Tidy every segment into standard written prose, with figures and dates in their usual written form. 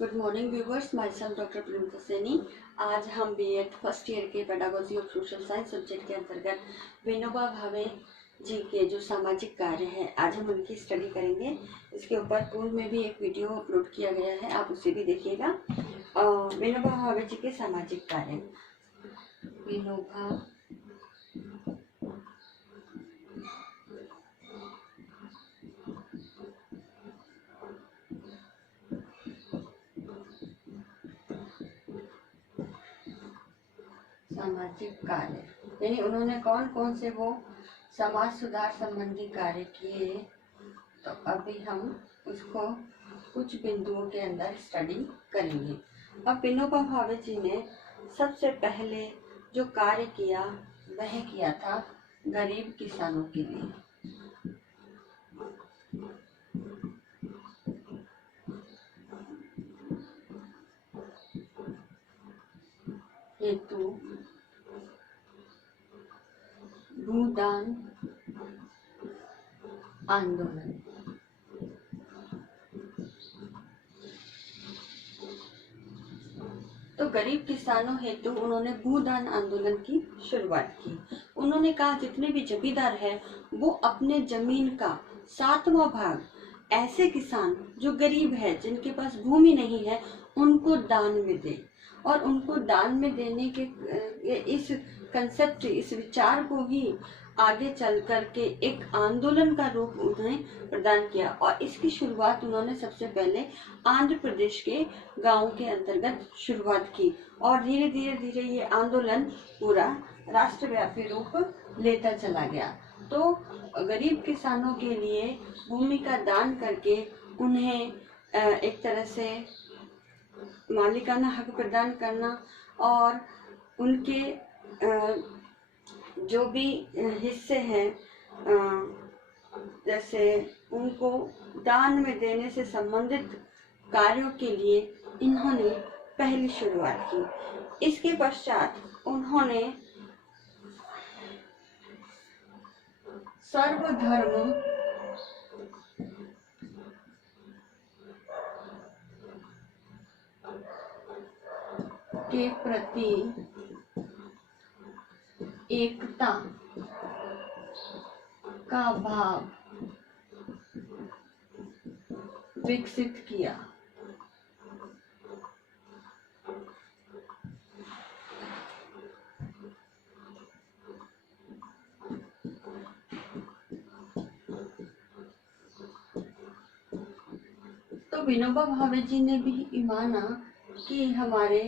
Good morning viewers, my self doctor Priyanka Saini. आज हम BEd first year के pedagogy of social science subject के अंतर्गत विनोबा भावे जी के जो सामाजिक कार्य है, आज हम उनकी स्टडी करेंगे। इसके ऊपर पूर्व में भी एक वीडियो अपलोड किया गया है, आप उसे भी देखिएगा। विनोबा भावे जी के सामाजिक कार्य। विनोबा सामाजिक कार्य यानी उन्होंने कौन कौन से वो समाज सुधार संबंधी कार्य किए, तो अभी हम उसको कुछ बिंदुओं के अंदर स्टडी करेंगे। अब विनोबा भावे जी ने सबसे पहले जो कार्य किया वह किया था गरीब किसानों के लिए। हेतु भूदान आंदोलन। तो गरीब किसानों हेतु उन्होंने भूदान आंदोलन की शुरुआत की। उन्होंने कहा जितने भी जमींदार हैं वो अपने जमीन का 7वां भाग ऐसे किसान जो गरीब है, जिनके पास भूमि नहीं है, उनको दान में दे। और उनको दान में देने के इस कंसेप्ट, इस विचार को ही आगे चल करके एक आंदोलन का रूप उन्हें प्रदान किया। और इसकी शुरुआत उन्होंने सबसे पहले आंध्र प्रदेश के गांव के अंतर्गत शुरुआत की और धीरे धीरे ये आंदोलन पूरा राष्ट्रव्यापी रूप लेता चला गया। तो गरीब किसानों के लिए भूमि का दान करके उन्हें एक तरह से मालिकाना हक प्रदान करना और उनके जो भी हिस्से हैं, जैसे उनको दान में देने से संबंधित कार्यों के लिए इन्होंने पहली शुरुआत की। इसके पश्चात उन्होंने सर्वधर्म के प्रति एकता का भाव विकसित किया। तो विनोबा भावे जी ने भी माना कि हमारे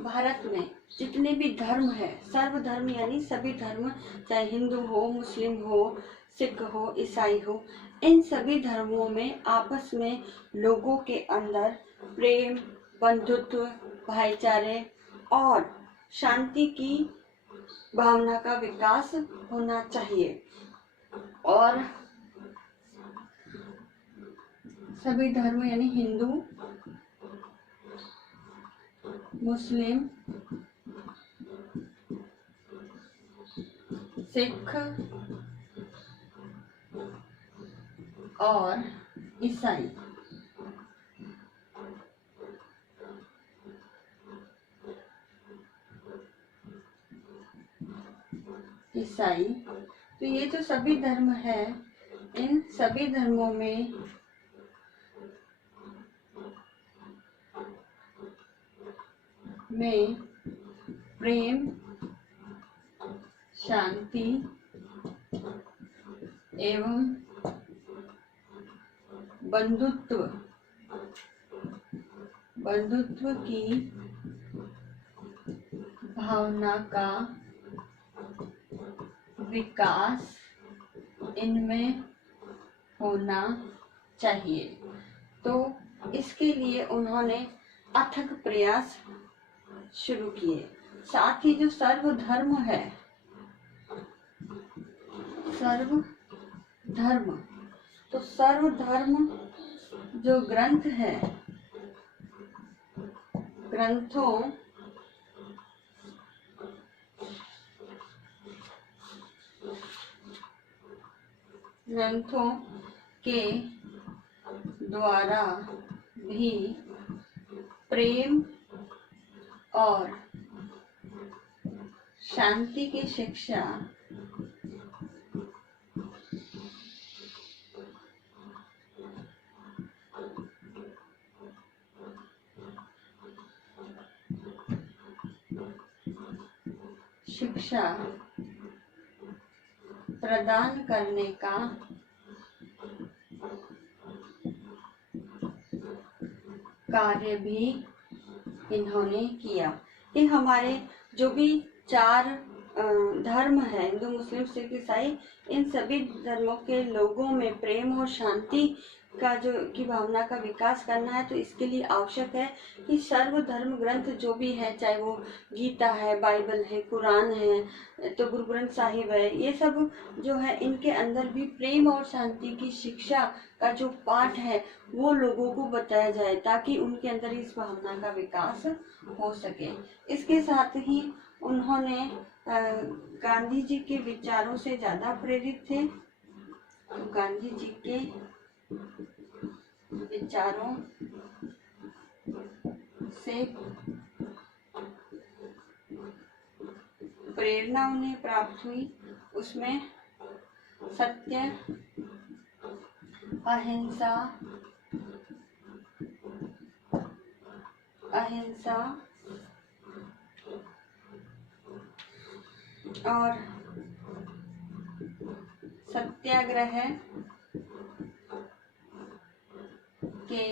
भारत में जितने भी धर्म है, सर्वधर्म यानी सभी धर्म, चाहे हिंदू हो, मुस्लिम हो, सिख हो, ईसाई हो, इन सभी धर्मों में आपस में लोगों के अंदर प्रेम, बंधुत्व, भाईचारे और शांति की भावना का विकास होना चाहिए। और सभी धर्म यानी हिंदू, मुस्लिम, सिख और ईसाई तो ये जो सभी धर्म है, इन सभी धर्मों में प्रेम, शांति एवं बंधुत्व की भावना का विकास इनमें होना चाहिए। तो इसके लिए उन्होंने अथक प्रयास शुरू किए। साथ ही जो सर्वधर्म है, तो सर्वधर्म जो ग्रंथ है, ग्रंथों के द्वारा भी प्रेम और शांति की शिक्षा प्रदान करने का कार्य भी इन्होंने किया। कि हमारे जो भी 4 धर्म है, हिंदू मुस्लिम सिख ईसाई, इन सभी धर्मों के लोगों में प्रेम और शांति का की भावना का विकास करना है। तो इसके लिए आवश्यक है कि सर्व धर्म ग्रंथ जो भी है, चाहे वो गीता है, बाइबल है, कुरान है, तो गुरु ग्रंथ साहिब है, ये सब जो है इनके अंदर भी प्रेम और शांति की शिक्षा का जो पाठ है वो लोगों को बताया जाए, ताकि उनके अंदर इस भावना का विकास हो सके। इसके साथ ही उन्होंने गांधी जी के विचारों से ज्यादा प्रेरित थे। तो गांधी जी के विचारों से प्रेरणा उन्हें प्राप्त हुई। उसमें सत्य, अहिंसा और सत्याग्रह के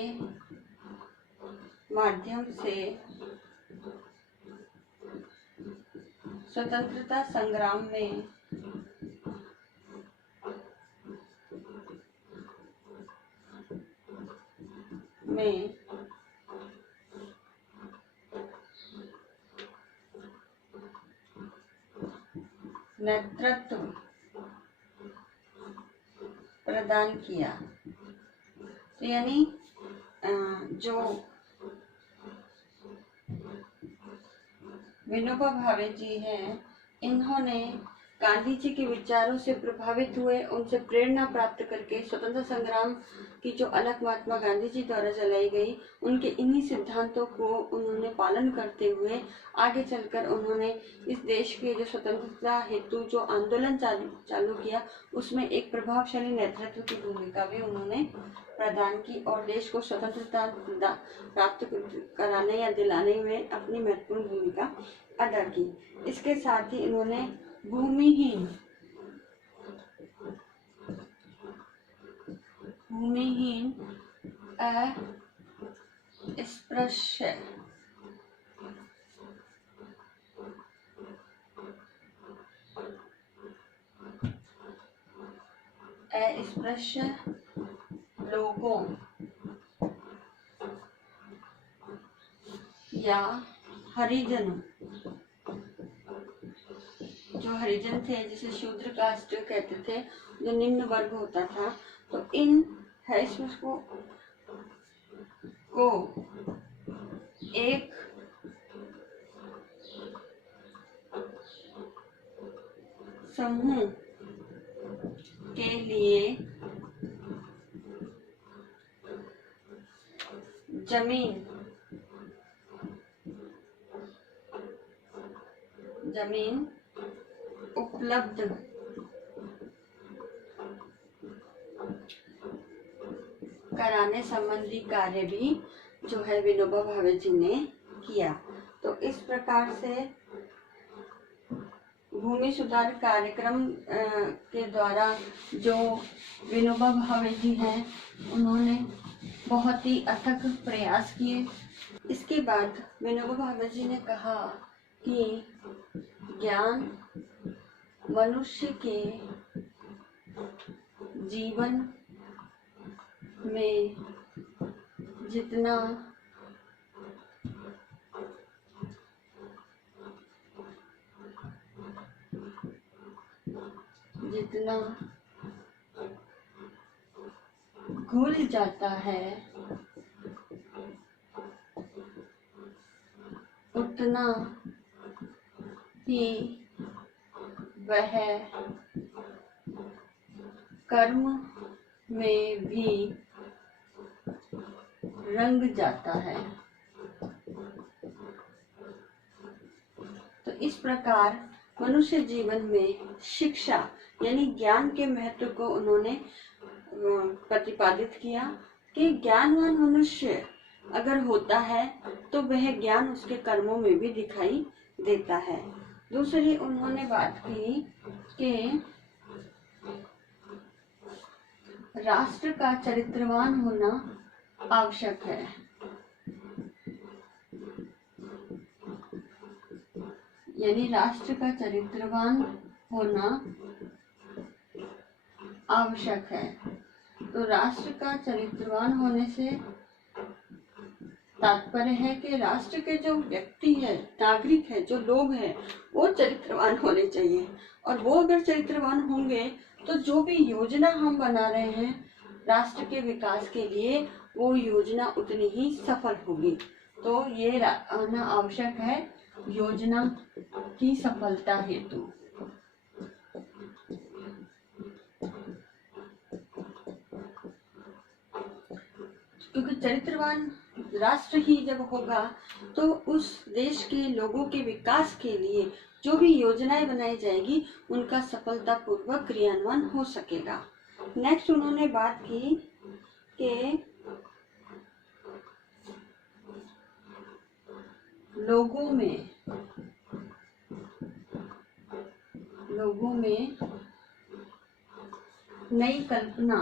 माध्यम से स्वतंत्रता संग्राम में नेतृत्व प्रदान किया। तो यानी जो विनोबा भावे जी हैं, इन्होंने गांधी जी के विचारों से प्रभावित हुए, उनसे प्रेरणा प्राप्त करके स्वतंत्रता संग्राम की जो अलख महात्मा गांधी जी द्वारा चलाई गई, उनके इन्हीं सिद्धांतों को उन्होंने पालन करते हुए आगे चलकर उन्होंने इस देश के जो स्वतंत्रता हेतु जो आंदोलन चालू किया, उसमें एक प्रभावशाली नेतृत्व की भूमिका भी उन्होंने प्रदान की और देश को स्वतंत्रता प्राप्त कराने या दिलाने में अपनी महत्वपूर्ण भूमिका अदा की। इसके साथ ही इन्होंने भूमिहीन अस्पृश्य लोगों या हरिजनों, जो हरिजन थे, जिसे शूद्र कास्ट कहते थे, जो निम्न वर्ग होता था, तो इन को एक समूह के लिए जमीन उपलब्ध कराने संबंधी कार्य भी जो है विनोबा भावे जी ने किया। तो इस प्रकार से भूमि सुधार कार्यक्रम के द्वारा जो विनोबा भावे जी हैं, उन्होंने बहुत ही अथक प्रयास किए। इसके बाद विनोबा भावे जी ने कहा कि ज्ञान मनुष्य के जीवन में जितना घुल जाता है, उतना ही वह कर्म में भी रंग जाता है। इस प्रकार मनुष्य जीवन में शिक्षा यानी ज्ञान के महत्व को उन्होंने प्रतिपादित किया कि ज्ञानवान मनुष्य अगर होता है तो वह ज्ञान उसके कर्मों में भी दिखाई देता है। दूसरी उन्होंने बात की कि राष्ट्र का चरित्रवान होना आवश्यक है। यानी राष्ट्र का चरित्रवान होना आवश्यक है। तो राष्ट्र का चरित्रवान होने से तात्पर्य है कि राष्ट्र के जो व्यक्ति है, नागरिक है, जो लोग हैं, वो चरित्रवान होने चाहिए। और वो अगर चरित्रवान होंगे तो जो भी योजना हम बना रहे हैं राष्ट्र के विकास के लिए, वो योजना उतनी ही सफल होगी। तो ये आना आवश्यक है योजना की सफलता हेतु। क्योंकि चरित्रवान राष्ट्र ही जब होगा तो उस देश के लोगों के विकास के लिए जो भी योजनाएं बनाई जाएगी उनका सफलतापूर्वक क्रियान्वयन हो सकेगा। नेक्स्ट उन्होंने बात की कि लोगों में नई कल्पना,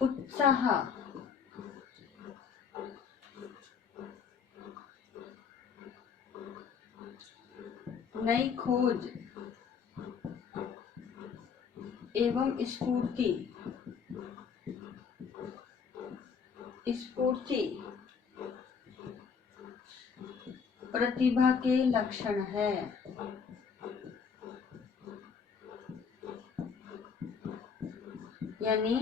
उत्साह, नई खोज एवं स्फूर्ति प्रतिभा के लक्षण है। यानी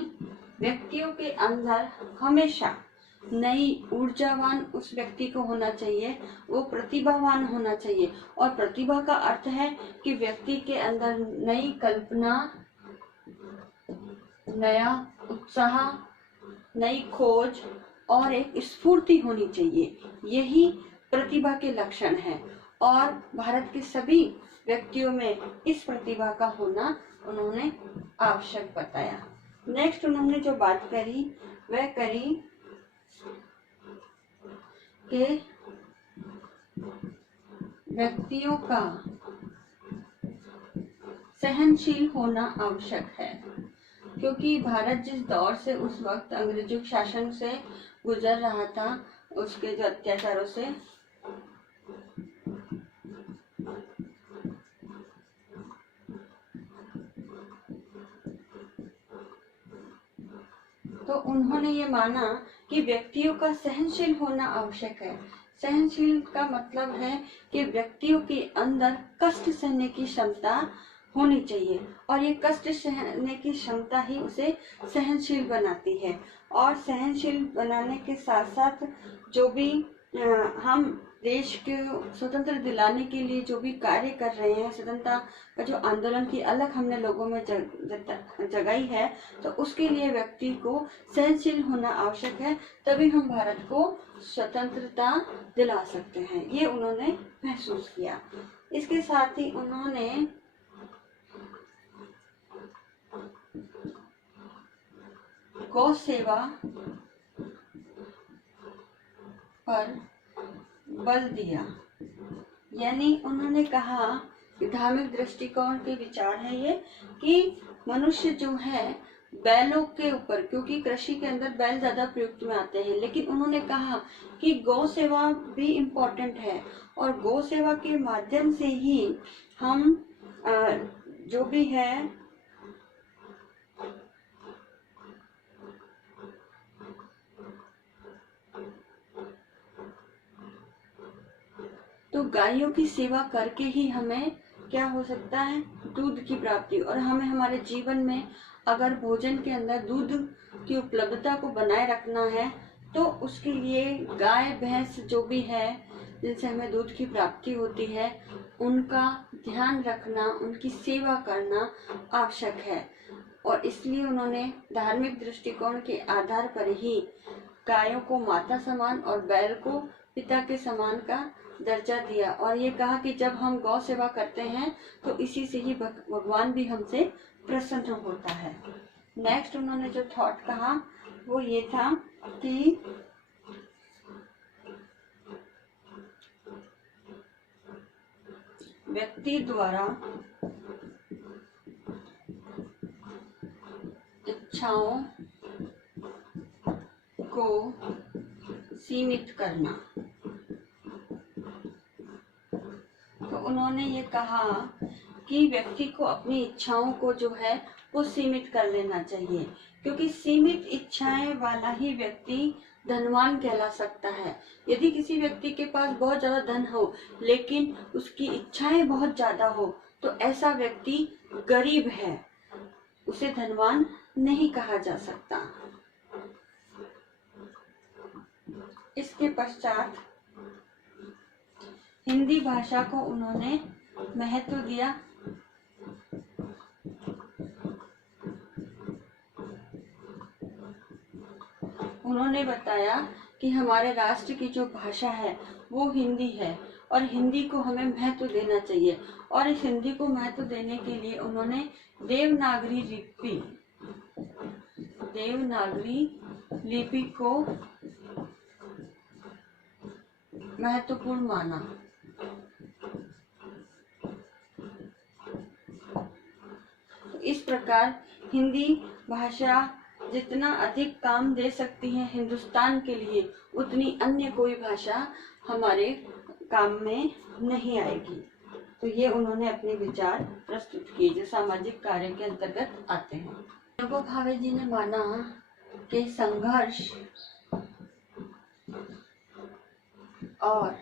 व्यक्तियों के अंदर हमेशा नई ऊर्जावान उस व्यक्ति को होना चाहिए, वो प्रतिभावान होना चाहिए। और प्रतिभा का अर्थ है कि व्यक्ति के अंदर नई कल्पना, नया उत्साह, नई खोज और एक स्फूर्ति होनी चाहिए। यही प्रतिभा के लक्षण है और भारत के सभी व्यक्तियों में इस प्रतिभा का होना उन्होंने आवश्यक बताया। नेक्स्ट उन्होंने जो बात करी वह करी कि व्यक्तियों का सहनशील होना आवश्यक है। क्योंकि भारत जिस दौर से उस वक्त अंग्रेजों के शासन से गुजर रहा था, उसके जो अत्याचारों से, तो उन्होंने ये माना कि व्यक्तियों का सहनशील होना आवश्यक है। सहनशील का मतलब है कि व्यक्तियों के अंदर कष्ट सहने की क्षमता होनी चाहिए और ये कष्ट सहने की क्षमता ही उसे सहनशील बनाती है। और सहनशील बनाने के साथ साथ जो भी हम देश के स्वतंत्र दिलाने के लिए जो भी कार्य कर रहे हैं, स्वतंत्रता का जो आंदोलन की अलग हमने लोगों में जगाई है, तो उसके लिए व्यक्ति को सहनशील होना आवश्यक है। तभी हम भारत को स्वतंत्रता दिला सकते हैं, ये उन्होंने महसूस किया। इसके साथ ही उन्होंने गौ सेवा पर बल दिया। यानी उन्होंने कहा कि धार्मिक दृष्टिकोण के विचार है ये कि मनुष्य जो है बैलों के ऊपर, क्योंकि कृषि के अंदर बैल ज्यादा प्रयुक्त में आते हैं, लेकिन उन्होंने कहा कि गौ सेवा भी इम्पोर्टेंट है और गौ सेवा के माध्यम से ही हम जो भी है तो गायों की सेवा करके ही हमें क्या हो सकता है, दूध की प्राप्ति। और हमें हमारे जीवन में अगर भोजन के अंदर दूध की उपलब्धता को बनाए रखना है तो उसके लिए गाय भैंस जो भी है जिनसे हमें दूध की प्राप्ति होती है उनका ध्यान रखना, उनकी सेवा करना आवश्यक है। और इसलिए उन्होंने धार्मिक दृष्टिकोण के आधार पर ही गायों को माता समान और बैल को पिता के समान का दर्जा दिया, और ये कहा कि जब हम गौ सेवा करते हैं तो इसी से ही भगवान भी हमसे प्रसन्न होता है। नेक्स्ट उन्होंने जो थॉट कहा वो ये था कि व्यक्ति द्वारा इच्छाओं को सीमित करना। तो उन्होंने ये कहा कि व्यक्ति को अपनी इच्छाओं को जो है वो सीमित कर लेना चाहिए, क्योंकि सीमित इच्छाएं वाला ही व्यक्ति धनवान कहला सकता है। यदि किसी व्यक्ति के पास बहुत ज्यादा धन हो लेकिन उसकी इच्छाएं बहुत ज्यादा हो तो ऐसा व्यक्ति गरीब है, उसे धनवान नहीं कहा जा सकता। इसके पश्चात हिंदी भाषा को उन्होंने महत्व दिया। उन्होंने बताया कि हमारे राष्ट्र की जो भाषा है वो हिंदी है और हिंदी को हमें महत्व देना चाहिए, और इस हिंदी को महत्व देने के लिए उन्होंने देवनागरी लिपि को महत्वपूर्ण माना। तो इस प्रकार हिंदी भाषा जितना अधिक काम दे सकती है हिंदुस्तान के लिए, उतनी अन्य कोई भाषा हमारे काम में नहीं आएगी। तो ये उन्होंने अपने विचार प्रस्तुत किए जो सामाजिक कार्य के अंतर्गत आते हैं। विनोबा भावे जी ने माना कि संघर्ष और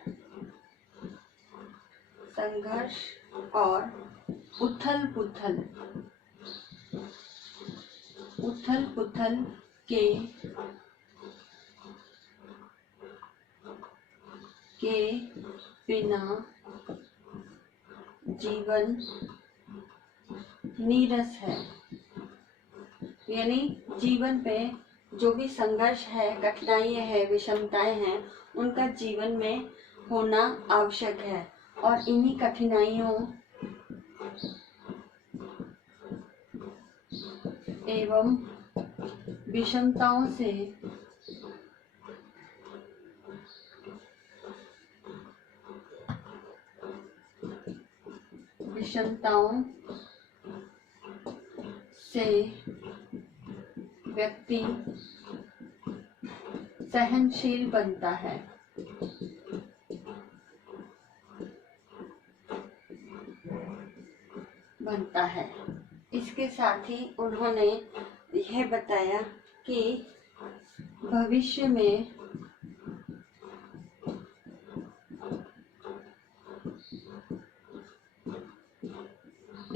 उथल पुथल के बिना जीवन नीरस है। यानी जीवन पे जो भी संघर्ष है, कठिनाइयां है, विषमताएं हैं, उनका जीवन में होना आवश्यक है, और इन्हीं कठिनाइयों एवं विषमताओं से व्यक्ति सहनशील बनता है। इसके साथ ही उन्होंने यह बताया कि भविष्य में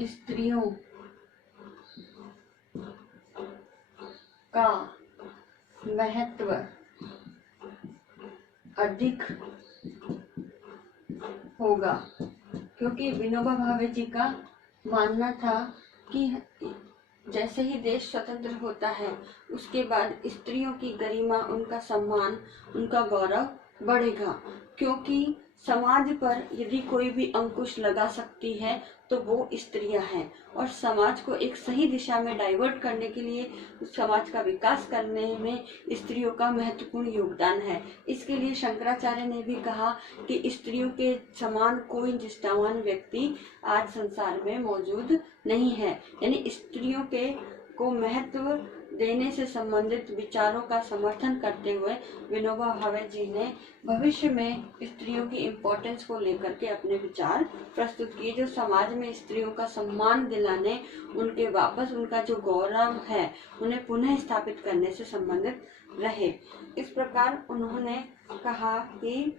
स्त्रियों का महत्व अधिक होगा, क्योंकि विनोबा भावे जी का मानना था कि जैसे ही देश स्वतंत्र होता है उसके बाद स्त्रियों की गरिमा, उनका सम्मान, उनका गौरव बढ़ेगा, क्योंकि समाज पर यदि कोई भी अंकुश लगा सकती है तो वो स्त्रियां हैं, और समाज को एक सही दिशा में डाइवर्ट करने के लिए, उस समाज का विकास करने में स्त्रियों का महत्वपूर्ण योगदान है। इसके लिए शंकराचार्य ने भी कहा कि स्त्रियों के समान कोई निष्ठावान व्यक्ति आज संसार में मौजूद नहीं है। यानी स्त्रियों को महत्व देने से संबंधित विचारों का समर्थन करते हुए विनोबा भावे जी ने भविष्य में स्त्रियों की इम्पोर्टेंस को लेकर के अपने विचार प्रस्तुत किए, जो समाज में स्त्रियों का सम्मान दिलाने, उनके वापस उनका जो गौरव है उन्हें पुनः स्थापित करने से संबंधित रहे। इस प्रकार उन्होंने कहा कि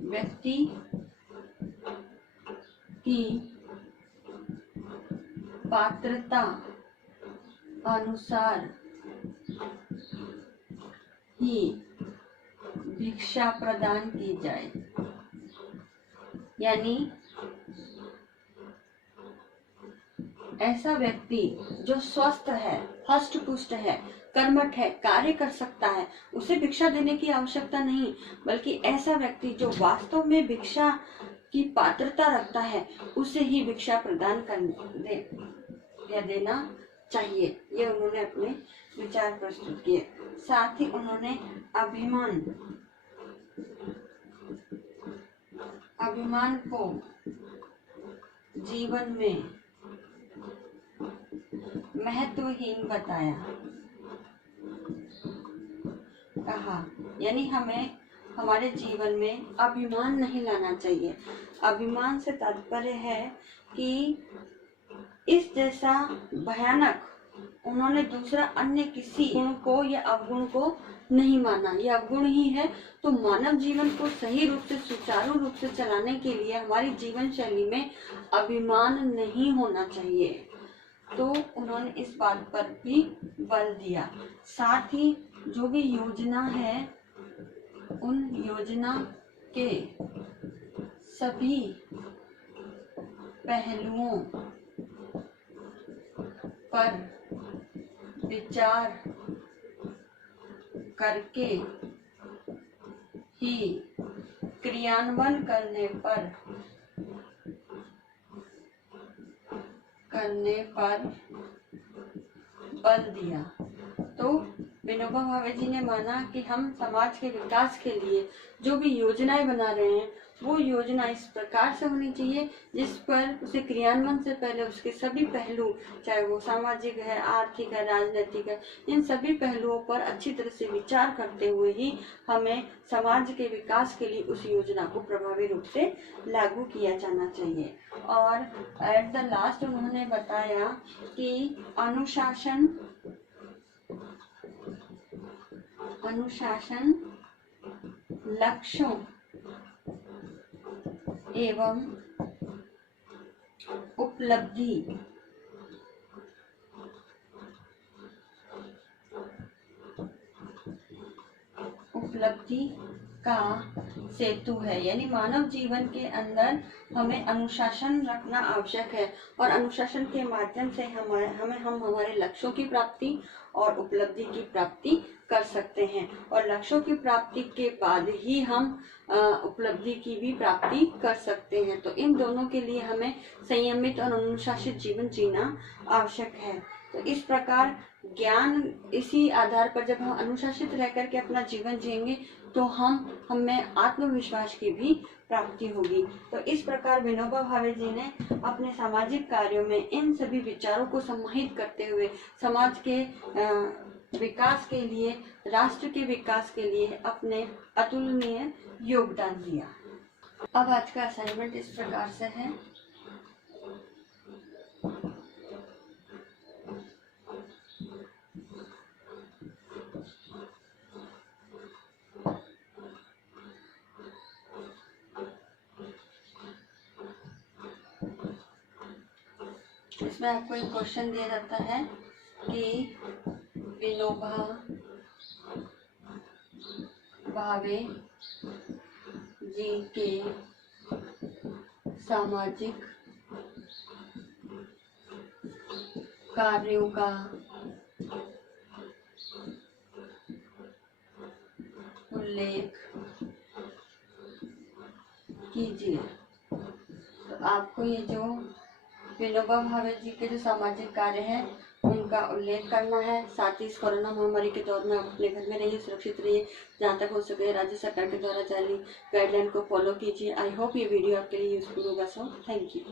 व्यक्ति की पात्रता अनुसार ही भिक्षा प्रदान की जाए। यानी ऐसा व्यक्ति जो स्वस्थ है, हष्ट पुष्ट है, कर्मठ है, कार्य कर सकता है, उसे भिक्षा देने की आवश्यकता नहीं, बल्कि ऐसा व्यक्ति जो वास्तव में भिक्षा की पात्रता रखता है उसे ही भिक्षा प्रदान देना चाहिए। ये उन्होंने अपने विचार प्रस्तुत किए। साथ ही उन्होंने अभिमान को जीवन में महत्वहीन बताया। कहा यानी हमें हमारे जीवन में अभिमान नहीं लाना चाहिए। अभिमान से तात्पर्य है कि इस जैसा भयानक उन्होंने दूसरा अन्य किसी गुण को या अवगुण को नहीं माना। यह अवगुण ही है, तो मानव जीवन को सही रूप से, सुचारू रूप से चलाने के लिए हमारी जीवन शैली में अभिमान नहीं होना चाहिए। तो उन्होंने इस बात पर भी बल दिया। साथ ही जो भी योजना है उन योजना के सभी पहलुओं पर विचार करके ही क्रियान्वयन करने पर बल दिया। तो विनोबा भावे जी ने माना कि हम समाज के विकास के लिए जो भी योजनाएं बना रहे हैं वो योजना इस प्रकार से होनी चाहिए जिस पर उसे क्रियान्वयन से पहले उसके सभी पहलू, चाहे वो सामाजिक है, आर्थिक है, राजनीतिक है, इन सभी पहलुओं पर अच्छी तरह से विचार करते हुए ही हमें समाज के विकास के लिए उस योजना को प्रभावी रूप से लागू किया जाना चाहिए। और एट द लास्ट उन्होंने बताया कि अनुशासन लक्ष्यों एवं उपलब्धि का सेतु है। यानी मानव जीवन के अंदर हमें अनुशासन रखना आवश्यक है और अनुशासन के माध्यम से हम हमारे लक्ष्यों की प्राप्ति और उपलब्धि की प्राप्ति कर सकते हैं और लक्ष्यों की प्राप्ति के बाद ही हम उपलब्धि की भी प्राप्ति कर सकते हैं। तो इन दोनों के लिए हमें संयमित और अनुशासित जीवन जीना आवश्यक है। तो इस प्रकार ज्ञान, इसी आधार पर जब हम अनुशासित रह करके अपना जीवन जिएंगे तो हमें आत्मविश्वास की भी प्राप्ति होगी। तो इस प्रकार विनोबा भावे जी ने अपने सामाजिक कार्यों में इन सभी विचारों को समाहित करते हुए समाज के विकास के लिए, राष्ट्र के विकास के लिए अपने अतुलनीय योगदान दिया। अब आज का असाइनमेंट इस प्रकार से है। इसमें आपको एक क्वेश्चन दिया जाता है कि विनोबा भावे जी के सामाजिक कार्यों का उल्लेख कीजिए। तो आपको ये जो विनोबा भावे जी के जो सामाजिक कार्य हैं उनका उल्लेख करना है। साथ ही इस कोरोना महामारी के दौर में आप अपने घर में रहिए, सुरक्षित रहिए, जहाँ तक हो सके राज्य सरकार के द्वारा जारी गाइडलाइन को फॉलो कीजिए। आई होप ये वीडियो आपके लिए यूजफुल होगा। So thank you.